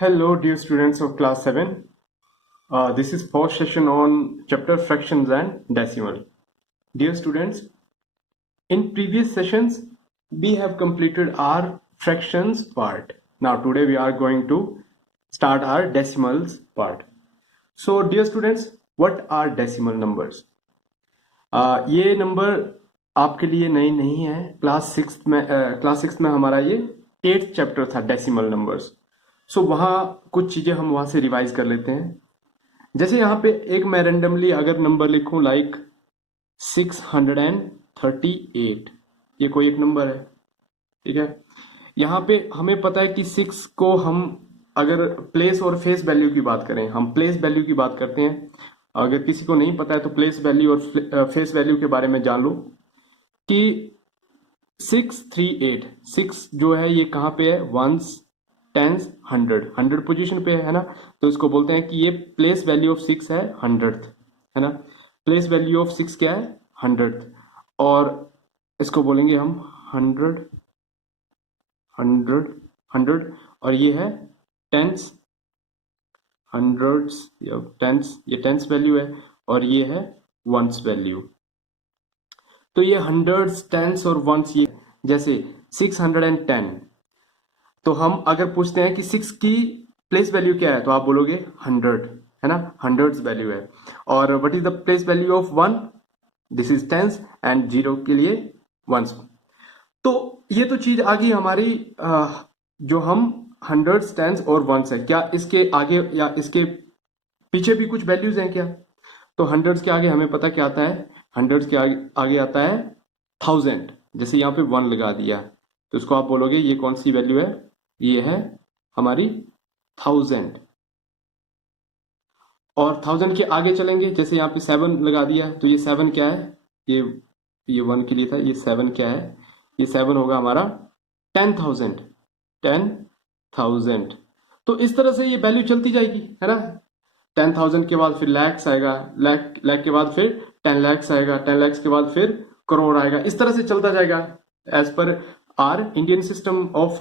Hello, dear students of class 7. This is first session on chapter fractions and decimal. Dear students, in previous sessions, we have completed our fractions part. Now, today we are going to start our decimals part. So, dear students, what are decimal numbers? ये number आपके लिए नई नहीं है. Class six में हमारा ये 8th chapter था डेसिमल नंबर्स. सो वहाँ कुछ चीज़ें हम वहाँ से रिवाइज कर लेते हैं. जैसे यहाँ पे एक मैं रेंडमली अगर नंबर लिखूं लाइक 638, ये कोई एक नंबर है. ठीक है. यहाँ पे हमें पता है कि 6 को हम अगर प्लेस और फेस वैल्यू की बात करें, हम प्लेस वैल्यू की बात करते हैं. अगर किसी को नहीं पता है तो प्लेस वैल्यू और फेस वैल्यू के बारे में जान लो कि 638 6 जो है ये कहाँ पे है, वंस, टेंस, हंड्रेड पोजीशन पे है ना. तो इसको बोलते हैं कि ये प्लेस वैल्यू ऑफ 6 है हंड्रेड, है ना. प्लेस वैल्यू ऑफ 6 क्या है, हंड्रेड. और इसको बोलेंगे हम हंड्रेड हंड्रेड हंड्रेड. और ये है टेंस, हंड्रेड्स या टेंस, ये टेंस वैल्यू है. और ये है वंस वैल्यू. तो ये हंड्रेड्स, टेंस और वंस, ये जैसे 610. तो हम अगर पूछते हैं कि 6 की प्लेस वैल्यू क्या है तो आप बोलोगे हंड्रेड, है ना. हंड्रेड्स वैल्यू है. और what is the place value of 1? This is tens. And 0 के लिए वंस. तो ये तो चीज आ गई हमारी. जो हम हंड्रेड्स, टेंस और वंस है, क्या इसके आगे या इसके पीछे भी कुछ वैल्यूज हैं क्या? तो हंड्रेड्स के आगे हमें पता क्या आता है, हंड्रेड्स के आगे आता है थाउजेंड. जैसे यहाँ पे 1 लगा दिया तो इसको आप बोलोगे ये कौन सी वैल्यू है, ये है हमारी थाउजेंड. और थाउजेंड के आगे चलेंगे, जैसे यहाँ पे 7 लगा दिया तो ये 7 क्या है, ये 1 के लिए था, ये 7 क्या है, ये 7 होगा हमारा 10,000. 10,000. तो इस तरह से ये वैल्यू चलती जाएगी, है ना. 10,000 के बाद फिर लैक्स आएगा, लाख के बाद फिर 10 लैक्स आएगा, 10 लैक्स के बाद फिर करोड़ आएगा. इस तरह से चलता जाएगा as per our Indian system of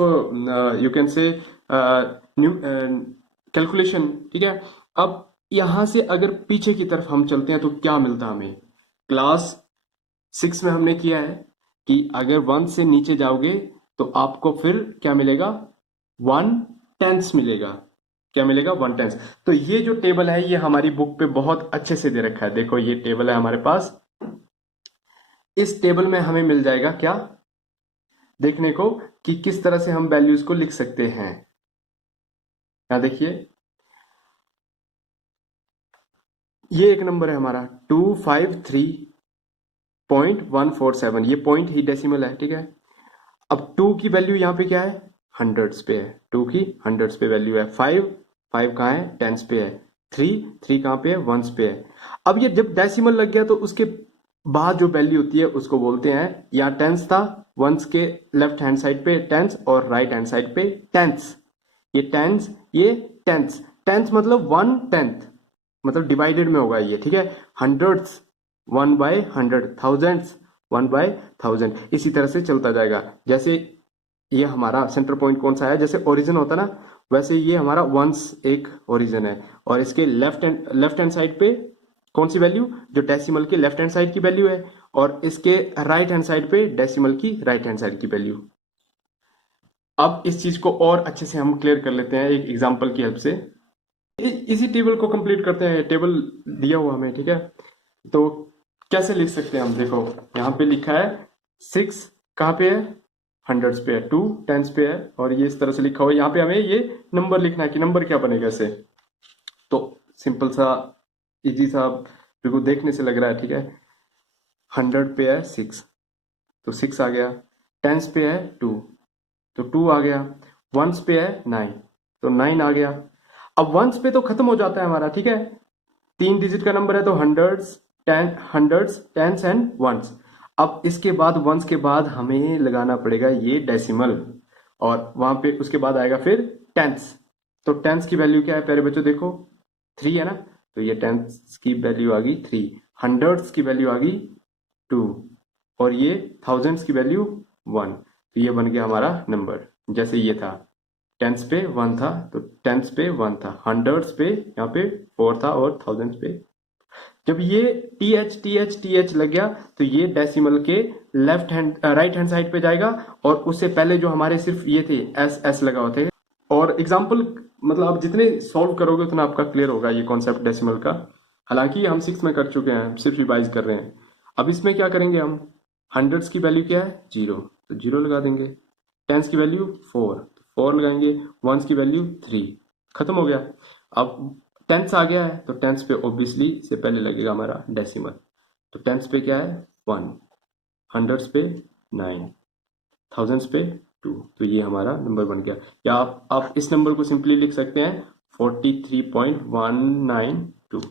you can say new calculation. ठीक है. अब यहां से अगर पीछे की तरफ हम चलते हैं तो क्या मिलता हमें, क्लास 6 में हमने किया है कि अगर 1 से नीचे जाओगे तो आपको फिर क्या मिलेगा, 1/10 मिलेगा. क्या मिलेगा, 1/10. तो ये जो टेबल है ये हमारी बुक पे बहुत अच्छे से दे रखा है. देखो ये टेबल है हमारे पास. इस टेबल में हमें मिल जाएगा क्या देखने को कि किस तरह से हम वैल्यूज को लिख सकते हैं. क्या देखिए, ये एक नंबर है हमारा 253.147. ये पॉइंट ही डेसिमल है. ठीक है. अब 2 की वैल्यू यहाँ पे क्या है, हंड्रेड्स पे है. 2 की हंड्रेड्स पे वैल्यू है. 5 कहाँ है, टेंस पे है. 3 कहाँ पे है, वंस पे है. अब ये जब डेसिमल लग गया तो उसके बाद जो वैल्यू होती है उसको बोलते हैं, या टेंस था, वंस के लेफ्ट हैंड साइड पे टेंस और राइट हैंड साइड पे टेंस. ये टेंस, ये टेंस. टेंस मतलब 1/10, मतलब डिवाइडेड में होगा ये. ठीक है. Hundreds 1/100, thousands 1/1000. इसी तरह से चलता जाएगा. जैसे ये हमारा सेंटर पॉइंट कौन सा है, जैसे ओरिजिन होता ना, वैसे ये हमारा वंस एक ओरिजिन है. और इसके लेफ्ट हैंड साइड पे कौन सी वैल्यू, जो डेसिमल के लेफ्ट हैंड साइड की वैल्यू है. और इसके राइट हैंड साइड पे डेसिमल की राइट हैंड साइड की वैल्यू. अब इस चीज को और अच्छे से हम क्लियर कर लेते हैं एक एग्जांपल की हेल्प से. इसी टेबल को कंप्लीट करते हैं. टेबल दिया हुआ हमें. ठीक है. तो कैसे लिख सकते हैं हम, देखो यहाँ पे लिखा है 6 कहाँ पे है, हंड्रेड्स पे है. 2 टेंस पे है. और ये इस तरह से लिखा हुआ है. यहाँ पे हमें ये नंबर लिखना है कि नंबर क्या बनेगा इससे. तो सिंपल सा, इजी सा, बिल्कुल देखने से लग रहा है. ठीक है. 100 पे है 6 तो 6 आ गया. टेंस पे है 2 तो 2 आ गया. वंस पे है 9 तो 9 आ गया. अब वंस पे तो खत्म हो जाता है हमारा. ठीक है. 3 डिजिट का नंबर है तो हंड्रेड्स, टेंस एंड वंस. अब इसके बाद वंस के बाद हमें लगाना पड़ेगा ये डेसिमल. और वहां पे उसके बाद आएगा फिर टेंस. तो टेंस की वैल्यू क्या है प्यारे बच्चों, देखो 3 है ना. तो ये टेंस की वैल्यू आ गई 3. हंड्रेड्स की वैल्यू आ गई 2. और ये थाउजेंड्स की वैल्यू 1. तो ये बन गया हमारा नंबर. जैसे ये था टेंस पे 1 था तो टेंस पे 1 था, हंड्रेड्स पे यहाँ पे 4 था और थाउजेंड्स पे। जब ये टी एच लग गया तो ये डेसिमल के left hand right hand side पे जाएगा, और उससे पहले जो हमारे सिर्फ ये थे एस एस लगा होते। और एग्जाम्पल मतलब आप जितने सॉल्व करोगे उतना आपका क्लियर होगा ये कॉन्सेप्ट डेसिमल का। हालांकि हम 6 में कर चुके हैं, सिर्फ रिवाइज कर रहे हैं। अब इसमें क्या करेंगे हम, हंड्रेड्स की वैल्यू क्या है 0, तो 0 लगा देंगे। टेंस की वैल्यू 4, तो 4 लगाएंगे। वंस की वैल्यू 3, खत्म हो गया। अब टेंस आ गया है तो टेंस पे ऑब्वियसली से पहले लगेगा हमारा डेसिमल, तो टेंस पे क्या है 1, हंड्रेड्स पे 9, थाउजेंड्स पे 2, तो ये हमारा नंबर बन गया। या आप इस नंबर को सिंपली लिख सकते हैं 43.192,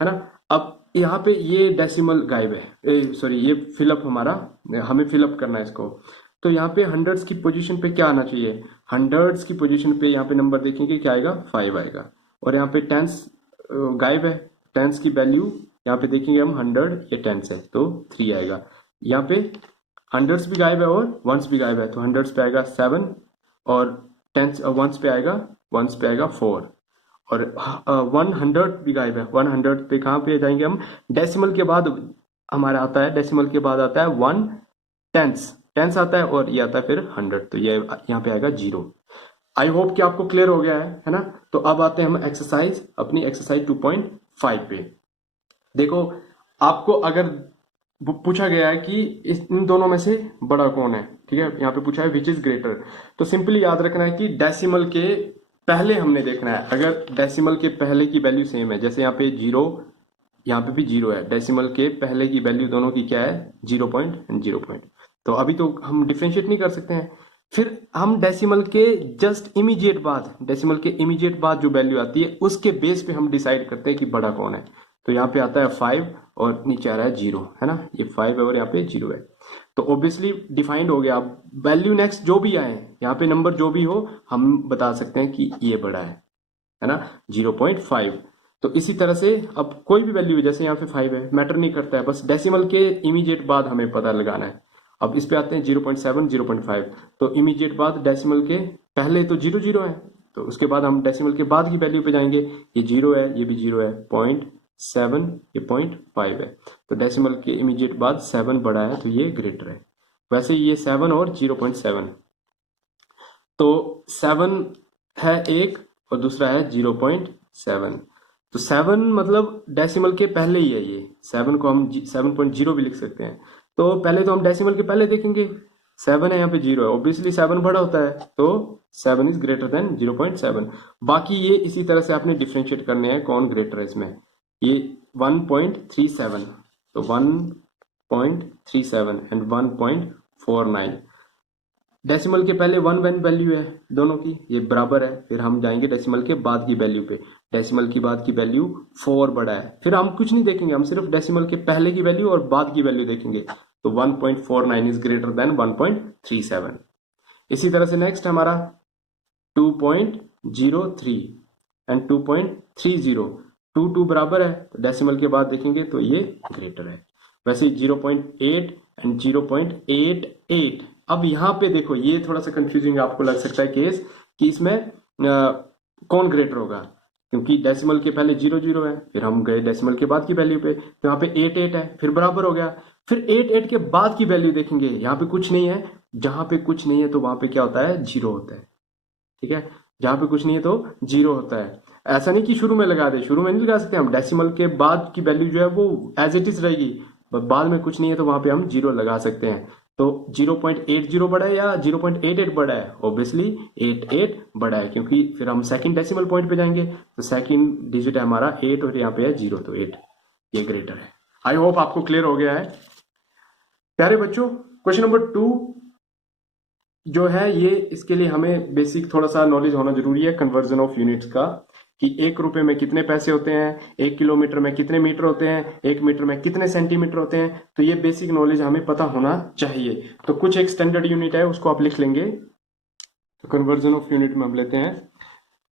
है ना। अब यहाँ पे ये डेसिमल गायब है, सॉरी ये फिलअप हमारा, हमें फिलअप करना है इसको। तो यहाँ पे हंड्रेड्स की पोजीशन पे क्या आना चाहिए, हंड्रेड्स की पोजीशन पे यहाँ पे नंबर देखेंगे क्या आएगा 5 आएगा। और यहाँ पे टेंस गायब है, टेंस की वैल्यू यहाँ पे देखेंगे हम 100, ये टेंस है तो 3 आएगा। यहाँ पे हंड्रेड्स भी गायब है और वंस भी गायब है, तो हंड्रेड्स पे आएगा 7 और टेंस वंस पे आएगा 4, और 100 भी गायब है। 100 पे कहाँ पे जाएंगे हम, डेसिमल के बाद हमारा आता है, डेसिमल के बाद आता है 1 टेंस, टेंस आता है और ये आता है फिर 100, तो ये यहाँ पे आएगा 0। आई होप कि आपको क्लियर हो गया है ना। तो अब आते हैं हम एक्सरसाइज, अपनी एक्सरसाइज 2.5 पे। देखो आपको अगर पूछा गया है कि इन दोनों में से बड़ा कौन है, ठीक है, यहाँ पे पूछा है विच इज ग्रेटर, तो सिंपली याद रखना है कि डेसिमल के पहले हमने देखना है। अगर डेसिमल के पहले की वैल्यू सेम है, जैसे यहाँ पे 0, यहाँ पे भी 0 है, डेसिमल के पहले की वैल्यू दोनों की क्या है 0 पॉइंट एंड 0 पॉइंट, तो अभी तो हम डिफ्रेंशिएट नहीं कर सकते हैं। फिर हम डेसिमल के जस्ट इमीडिएट बाद, डेसिमल के इमीडिएट बाद जो वैल्यू आती है उसके बेस पे हम डिसाइड करते हैं कि बड़ा कौन है। तो यहाँ पे आता है 5 और नीचे आ रहा है 0, है ना, ये 5 है और यहाँ पे 0 है, तो ऑब्वियसली डिफाइंड हो गया। अब वैल्यू नेक्स्ट जो भी आए, यहाँ पे नंबर जो भी हो, हम बता सकते हैं कि ये बड़ा है ना, 0.5। तो इसी तरह से अब कोई भी वैल्यू है, जैसे यहाँ पे 5 है, मैटर नहीं करता है, बस डेसिमल के इमीडिएट बाद हमें पता लगाना है। अब इस पे आते हैं 0.7, 0.5, तो इमीडिएट बाद डेसिमल के पहले तो 0 है, तो उसके बाद हम डेसिमल के बाद की वैल्यू पे जाएंगे, ये 0 है, ये भी 0 है, 0.7, ये 0.5 है, तो डेसिमल के इमीडिएट बाद 7 बड़ा है तो ये ग्रेटर है। वैसे ये 7 और 0.7, तो 7 है एक और दूसरा है 0.7, तो 7 मतलब डेसिमल के पहले ही है, ये 7 को हम 7.0 भी लिख सकते हैं। तो पहले तो हम डेसिमल के पहले देखेंगे, 7 है यहाँ पे 0 है, ऑब्वियसली 7 बड़ा होता है, तो 7 इज ग्रेटर देन 0.7। बाकी ये इसी तरह से आपने डिफ्रेंशिएट करने हैं कौन ग्रेटर है इसमें, ये 1.37, तो 1.37 एंड 1.49, डेसिमल के पहले 1 वैल्यू है दोनों की, ये बराबर है। फिर हम जाएंगे डेसिमल के बाद की वैल्यू पे, डेसिमल की बाद की वैल्यू 4 बड़ा है, फिर हम कुछ नहीं देखेंगे, हम सिर्फ डेसिमल के पहले की वैल्यू और बाद की वैल्यू देखेंगे, तो 1.49 इज ग्रेटर देन 1.37। इसी तरह से नेक्स्ट हमारा 2.03 एंड 2.30, 2 बराबर है, तो डेसिमल के बाद देखेंगे तो ये ग्रेटर है। वैसे 0.8 एंड 0.88, अब यहाँ पे देखो ये थोड़ा सा कंफ्यूजिंग आपको लग सकता है केस कि इसमें कौन ग्रेटर होगा, क्योंकि डेसिमल के पहले 0 है, फिर हम गए डेसिमल के बाद की वैल्यू पे, तो यहाँ पे 8 है, फिर बराबर हो गया। फिर 8 के बाद की वैल्यू देखेंगे, यहाँ पे कुछ नहीं है, जहां पे कुछ नहीं है तो वहां पे क्या होता है 0 होता है, ठीक है, जहां पे कुछ नहीं है तो 0 होता है। ऐसा नहीं कि शुरू में लगा दे, शुरू में नहीं लगा सकते हम, डेसिमल के बाद की वैल्यू जो है वो एज इट इज रहेगी, बाद में कुछ नहीं है तो वहां पे हम 0 लगा सकते हैं। तो 0.80 बड़ा है या 0.88 बड़ा है, ऑब्वियसली 88 बड़ा है, क्योंकि फिर हम सेकंड डेसिमल पॉइंट पे जाएंगे, तो सेकंड डिजिट है हमारा 8 और यहाँ पे है 0, तो 8 ये ग्रेटर है। आई होप आपको क्लियर हो गया है प्यारे बच्चों। क्वेश्चन नंबर 2 जो है ये, इसके लिए हमें बेसिक थोड़ा सा नॉलेज होना जरूरी है कन्वर्जन ऑफ यूनिट्स का, कि 1 रुपए में कितने पैसे होते हैं, 1 किलोमीटर में कितने मीटर होते हैं, 1 मीटर में कितने सेंटीमीटर होते हैं, तो ये बेसिक नॉलेज हमें पता होना चाहिए। तो कुछ एक स्टैंडर्ड यूनिट है उसको आप लिख लेंगे। तो कन्वर्जन ऑफ यूनिट में हम लेते हैं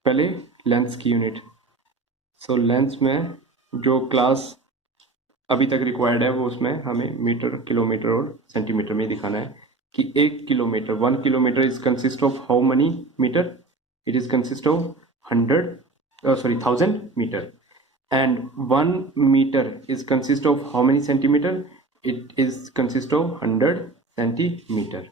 पहले लेंथ्स की यूनिट। सो लेंथ्स में जो क्लास अभी तक रिक्वायर्ड है वो उसमें हमें मीटर, किलोमीटर और सेंटीमीटर में दिखाना है कि 1 kilometre, 1 kilometre is consist of how many metre? It is consist of 1000 metre. And 1 meter is consist of how many centimeter? It is consist of 100 centimeter.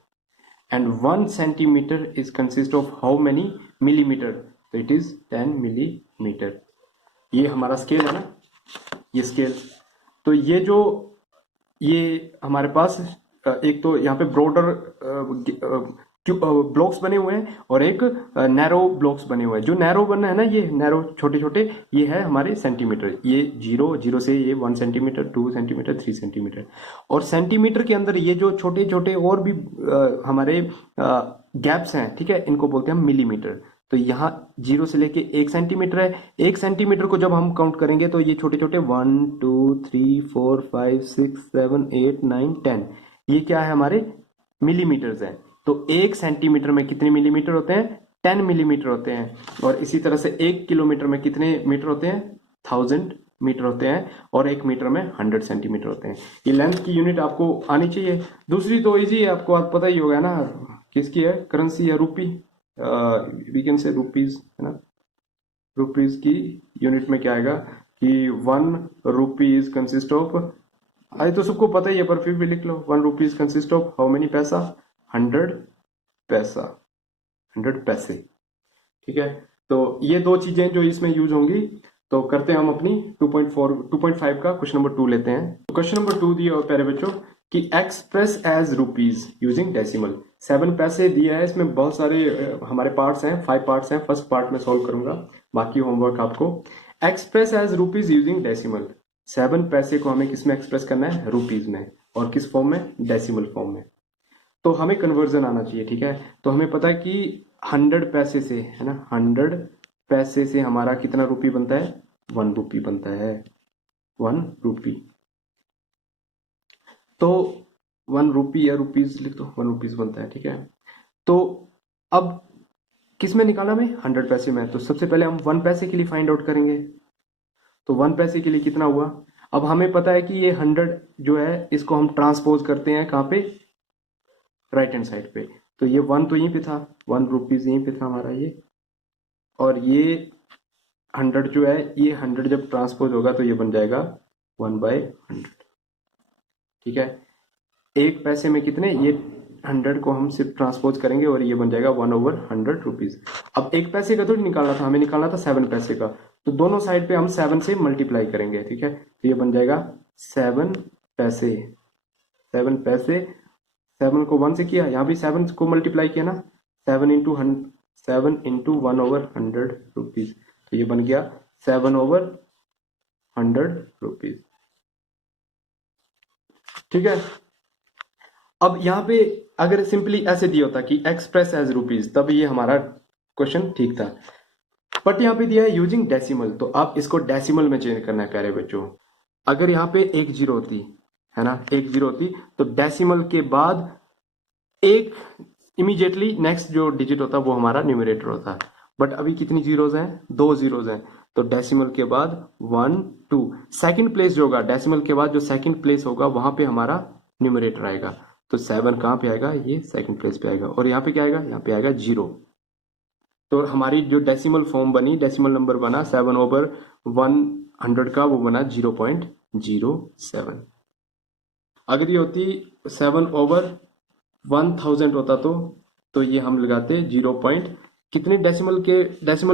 And 1 centimeter is consist of how many millimeter? So it is 10 millimeter. ये हमारा scale है ना, ये scale. तो ये हमारे पास एक तो यहाँ पे ब्रॉडर ब्लॉक्स बने हुए हैं और एक नैरो ब्लॉक्स बने हुए हैं. जो नैरो बना है ना, ये नैरो छोटे छोटे, ये है हमारे सेंटीमीटर. ये जीरो से ये 1 सेंटीमीटर, 2 सेंटीमीटर, 3 सेंटीमीटर. और सेंटीमीटर के अंदर ये जो छोटे छोटे और भी हमारे गैप्स हैं, ठीक है, इनको बोलते हैं हम मिलीमीटर. तो यहाँ 0 से लेके 1 सेंटीमीटर है. 1 सेंटीमीटर को जब हम काउंट करेंगे तो ये छोटे छोटे 1 2 3 4 5 6 7 8 9 10, ये क्या है हमारे मिलीमीटर्स हैं. तो 1 सेंटीमीटर में कितने मिलीमीटर होते हैं? 10 मिलीमीटर होते हैं. और इसी तरह से 1 किलोमीटर में कितने मीटर होते हैं? 1000 मीटर होते हैं. और 1 मीटर में 100 सेंटीमीटर होते हैं. ये लेंथ की यूनिट आपको आनी चाहिए. दूसरी तो इजी है, आपको पता ही होगा ना, किसकी है? करेंसी है, रूपी. वी कैन से रुपीज, है ना. रुपीज की यूनिट में क्या आएगा कि 1 रुपीज कंसिस्ट ऑफ, आई तो सबको पता ही है पर फिर भी लिख लो, 1 rupees consist of how many पैसा? 100 पैसा, 100 पैसे. ठीक है. तो ये दो चीजें जो इसमें यूज होंगी. तो करते हैं हम अपनी 2.5 का क्वेश्चन नंबर 2 लेते हैं. तो क्वेश्चन नंबर 2 दिया हुआ प्यारे बच्चों कि express as rupees using decimal. 7 paise दिया है. इसमें बहुत सारे हमारे पार्ट्स हैं, 5 पार्ट्स हैं. फर्स्ट पार्ट में सॉल्व करूंगा, बाकी होमवर्क आपको. Express as rupees using decimal. 7 paise को हमें किस में एक्सप्रेस करना है? रुपीज में. और किस फॉर्म में? डेसिमल फॉर्म में. तो हमें कन्वर्जन आना चाहिए. ठीक है. तो हमें पता है कि 100 पैसे से, है ना, 100 पैसे से हमारा कितना रुपी बनता है? 1 रुपी बनता है. 1 रुपी. तो 1 रुपी या रुपीज लिख दो, 1 रुपीज बनता है. ठीक है. तो अब किस में निकाला हमें? 100 पैसे में. तो सबसे पहले हम 1 पैसे के लिए फाइंड आउट करेंगे. तो 1 पैसे के लिए कितना हुआ? अब हमें पता है कि ये 100 जो है इसको हम ट्रांसपोज करते हैं कहाँ पे? राइट हैंड साइड पे. तो ये 1 तो यहीं पे था, 1 रुपीज यहीं पे था हमारा ये. और ये 100 जो है, ये 100 जब ट्रांसपोज होगा तो ये बन जाएगा 1/100. ठीक है. 1 पैसे में कितने? ये 100 को हम सिर्फ ट्रांसपोज करेंगे और ये बन जाएगा 1/100 रुपीज. अब 1 पैसे का तो निकालना था, हमें निकालना था 7 पैसे का. तो दोनों साइड पे हम 7 से मल्टीप्लाई करेंगे. ठीक है. तो ये बन जाएगा 7 पैसे. 7 पैसे, 7 को 1 से किया, यहाँ भी 7 को मल्टीप्लाई किया ना, 7 इंटू 1/100 रुपीज. तो ये बन गया 7/100 रुपीज. ठीक है. अब यहाँ पे अगर सिंपली ऐसे दिया होता कि एक्सप्रेस एज रुपीज, तब ये हमारा क्वेश्चन ठीक था. बट यहाँ पे दिया है यूजिंग डेसिमल. तो आप इसको डेसिमल में चेंज करना है प्यारे बच्चों. अगर यहाँ पे 1 जीरो होती, है ना, 1 जीरो होती, तो डेसिमल के बाद एक इमीडिएटली नेक्स्ट जो डिजिट होता वो हमारा न्यूमरेटर होता. बट अभी कितनी जीरोज हैं? 2 जीरोज हैं. तो डेसिमल के बाद 1 2, सेकंड प्लेस जो होगा डेसिमल के बाद, जो सेकंड प्लेस होगा वहां पे हमारा न्यूमरेटर आएगा. तो 7 कहाँ पे आएगा? ये सेकंड प्लेस पे आएगा. और यहाँ पे क्या आएगा? यहाँ पे आएगा 0. तो हमारी जो डेसिमल फॉर्म बनी, डेसिमल नंबर बना 7/100 का, वो बना 0.07. अगर ये होती 7/1000 होता तो ये हम लगाते 0. कितने डेसिमल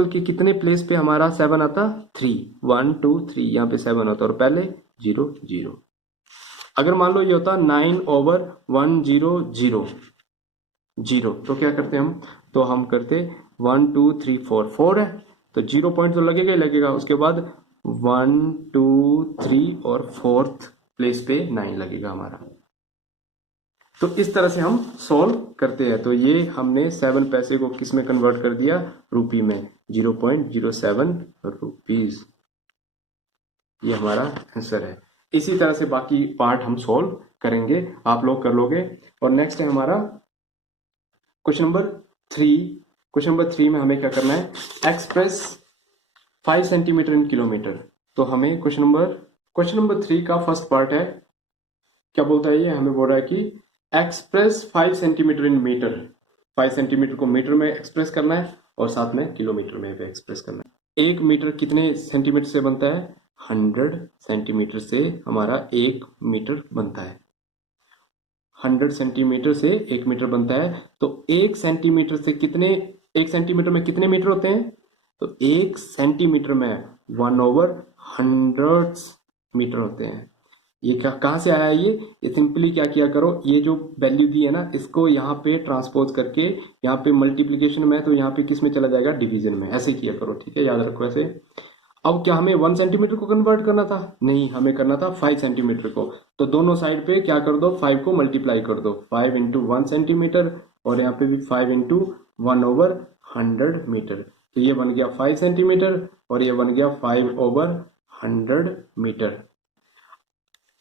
के कितने प्लेस पे हमारा 7 आता? 3. 1 2 3, यहाँ पे 7 होता और पहले 0 0. अगर मान लो ये होता 9/100 तो क्या करते हम? तो हम करते 1 2 3 4, 4 है तो 0 पॉइंट तो लगेगा ही लगेगा. उसके बाद 1 2 3 और 4th प्लेस पे 9 लगेगा हमारा. तो इस तरह से हम सॉल्व करते हैं. तो ये हमने 7 पैसे को किस में कन्वर्ट कर दिया? रुपी में. 0.07 रुपीज. ये हमारा आंसर है. इसी तरह से बाकी पार्ट हम सॉल्व करेंगे, आप लोग कर लोगे. और नेक्स्ट है हमारा क्वेश्चन नंबर 3. क्वेश्चन नंबर 3 में हमें क्या करना है? एक्सप्रेस 5 सेंटीमीटर इन किलोमीटर. तो हमें क्वेश्चन नंबर 3 का फर्स्ट पार्ट है. क्या बोलता है ये? हमें बोल रहा है कि express 5 centimetre in metre, 5 centimetre को मीटर में एक्सप्रेस करना है और साथ में किलोमीटर में भी एक्सप्रेस करना है। 1 मीटर कितने सेंटीमीटर से बनता है? 100 सेंटीमीटर से हमारा 1 मीटर बनता है। 100 सेंटीमीटर से 1 मीटर बनता है। तो 1 सेंटीमीटर से कितने, 1 सेंटीमीटर में कितने मीटर होते हैं? तो 1 सेंटीमीटर में 1/100 मीटर होते हैं। ये क्या, कहाँ से आया ये सिंपली क्या किया करो, ये जो वैल्यू दी है ना, इसको यहाँ पे ट्रांसपोज करके यहाँ पे मल्टीप्लीकेशन में, तो यहाँ पे किस में चला जाएगा? डिवीजन में। ऐसे किया करो, ठीक है, याद रखो ऐसे। अब क्या हमें 1 सेंटीमीटर को कन्वर्ट करना था? नहीं, हमें करना था 5 सेंटीमीटर को। तो दोनों साइड पे क्या कर दो, 5 को मल्टीप्लाई कर दो, 5 इंटू 1 सेंटीमीटर, और यहाँ पे भी 5 इंटू 1/100 मीटर। तो ये बन गया 5 सेंटीमीटर और ये बन गया 5/100 मीटर।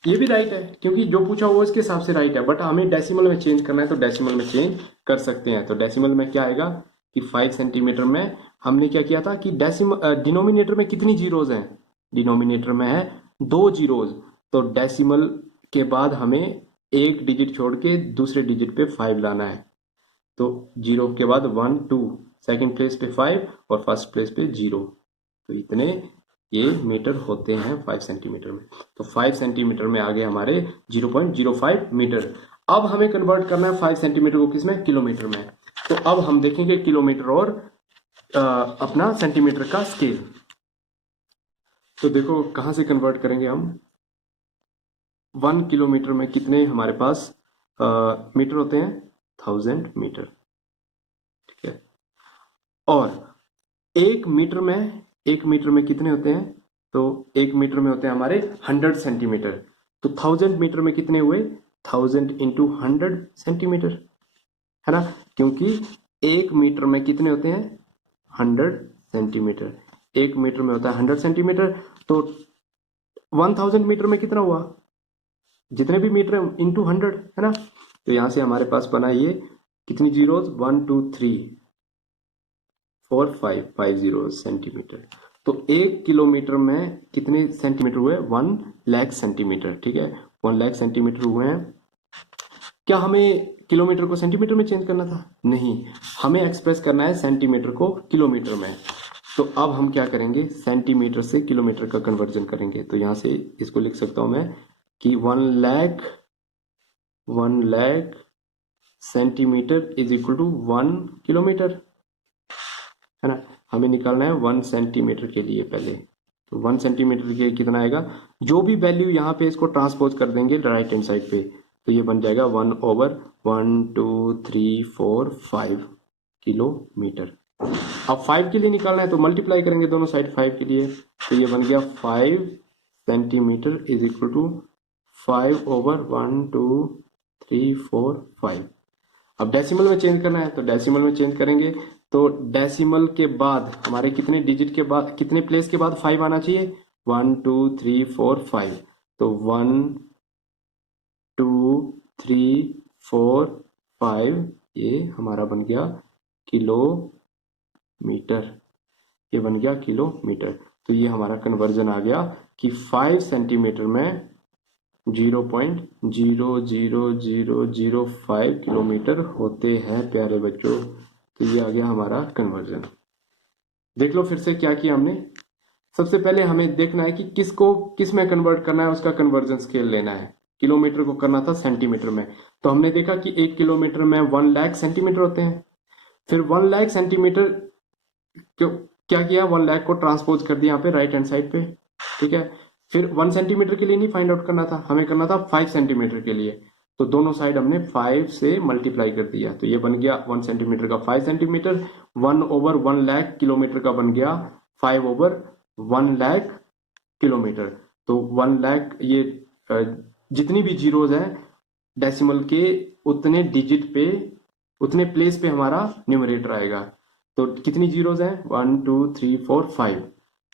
ये भी राइट है, क्योंकि जो पूछा हुआ इसके हिसाब से राइट है, बट हमें डेसिमल में चेंज करना है तो डेसिमल में चेंज कर सकते हैं। तो डेसिमल में क्या आएगा कि 5 सेंटीमीटर में हमने क्या किया था कि डिनोमिनेटर में कितनी जीरोज हैं? डिनोमिनेटर में है 2 जीरोज। तो डेसिमल के बाद हमें एक डिजिट छोड़ के दूसरे डिजिट पे 5 लाना है। तो 0 के बाद 1 2, सेकंड प्लेस पे 5 और फर्स्ट प्लेस पे 0। तो इतने ये मीटर होते हैं 5 सेंटीमीटर में। तो 5 सेंटीमीटर में आ गए हमारे 0.05 मीटर। अब हमें कन्वर्ट करना है 5 सेंटीमीटर को किसमें? किलोमीटर में। तो अब हम देखेंगे किलोमीटर और अपना सेंटीमीटर का स्केल। तो देखो कहां से कन्वर्ट करेंगे हम। 1 किलोमीटर में कितने हमारे पास मीटर होते हैं? 1000 मीटर, ठीक है। और 1 मीटर में कितने होते हैं? तो 1 मीटर में होते हैं हमारे 100 सेंटीमीटर। तो 1000 मीटर में कितने हुए? 1000 इंटू 100 सेंटीमीटर, है ना, क्योंकि 1 मीटर में कितने होते हैं? 100 सेंटीमीटर। 1 मीटर में होता है 100 सेंटीमीटर। तो 1000 मीटर में कितना हुआ? जितने भी मीटर इंटू 100, है ना। तो यहां से हमारे पास बना ये कितनी जीरोज? 1 2 3 4 5, 5 zero centimetre. तो 1 किलोमीटर में कितने सेंटीमीटर हुए? 1 लाख सेंटीमीटर, ठीक है, 1 लाख सेंटीमीटर हुए हैं। क्या हमें किलोमीटर को सेंटीमीटर में चेंज करना था? नहीं, हमें एक्सप्रेस करना है सेंटीमीटर को किलोमीटर में। तो अब हम क्या करेंगे? सेंटीमीटर से किलोमीटर का कन्वर्जन करेंगे। तो यहां से इसको लिख सकता हूं मैं कि 1 lakh centimetre is equal to 1 kilometre, है ना। हमें निकालना है 1 सेंटीमीटर के लिए पहले। तो 1 सेंटीमीटर के लिए कितना आएगा? जो भी वैल्यू यहाँ पे इसको ट्रांसपोज कर देंगे राइट हैंड साइड पे, तो ये बन जाएगा 1/1 2 3 4 5 किलोमीटर। अब 5 के लिए निकालना है तो मल्टीप्लाई करेंगे दोनों साइड 5 के लिए। तो ये बन गया 5 सेंटीमीटर इज इक्वल टू 5/1 2 3 4 5। अब डेसिमल में चेंज करना है तो डेसिमल में चेंज करेंगे। तो डेसिमल के बाद हमारे कितने डिजिट के बाद, कितने प्लेस के बाद 5 आना चाहिए? 1 2 3 4 5। तो 1 2 3 4 5 ये हमारा बन गया किलोमीटर। ये बन गया किलोमीटर। तो ये हमारा कन्वर्जन आ गया कि 5 सेंटीमीटर में 0.00005 किलोमीटर होते हैं प्यारे बच्चों। तो ये आ गया हमारा कन्वर्जन। देख लो फिर से क्या किया हमने। सबसे पहले हमें देखना है कि किसको किस में कन्वर्ट करना है, उसका कन्वर्जन स्केल लेना है। किलोमीटर को करना था सेंटीमीटर में, तो हमने देखा कि 1 किलोमीटर में 1 लाख सेंटीमीटर होते हैं। फिर 1 लाख सेंटीमीटर क्या किया? 1 लाख को ट्रांसपोज कर दिया यहाँ पे राइट हैंड साइड पे, ठीक है। फिर 1 सेंटीमीटर के लिए नहीं फाइंड आउट करना था, हमें करना था 5 सेंटीमीटर के लिए। तो दोनों साइड हमने 5 से मल्टीप्लाई कर दिया। तो ये बन गया 1 सेंटीमीटर का 5 सेंटीमीटर, 1/1 लाख किलोमीटर का बन गया 5/1 लाख किलोमीटर। तो 1 लाख ये जितनी भी जीरोज हैं डेसिमल के उतने डिजिट पे, उतने प्लेस पे हमारा न्यूमरेटर आएगा। तो कितनी जीरोज हैं? 1 2 3 4 5।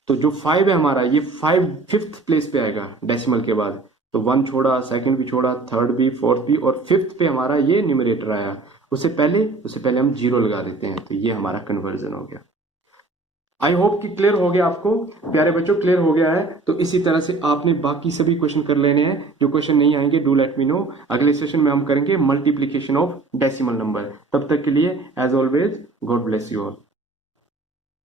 तो जो 5 है हमारा, ये 5 5th प्लेस पे आएगा डेसिमल के बाद। तो 1 छोड़ा, सेकंड भी छोड़ा, थर्ड भी, फोर्थ भी, और 5th पे हमारा ये न्यूमरेटर आया। उससे पहले हम 0 लगा देते हैं। तो ये हमारा कन्वर्जन हो गया। आई होप कि क्लियर हो गया आपको प्यारे बच्चों, क्लियर हो गया है। तो इसी तरह से आपने बाकी सभी क्वेश्चन कर लेने हैं। जो क्वेश्चन नहीं आएंगे डू लेट मी नो। अगले सेशन में हम करेंगे मल्टीप्लीकेशन ऑफ डेसिमल नंबर। तब तक के लिए as always God bless you all.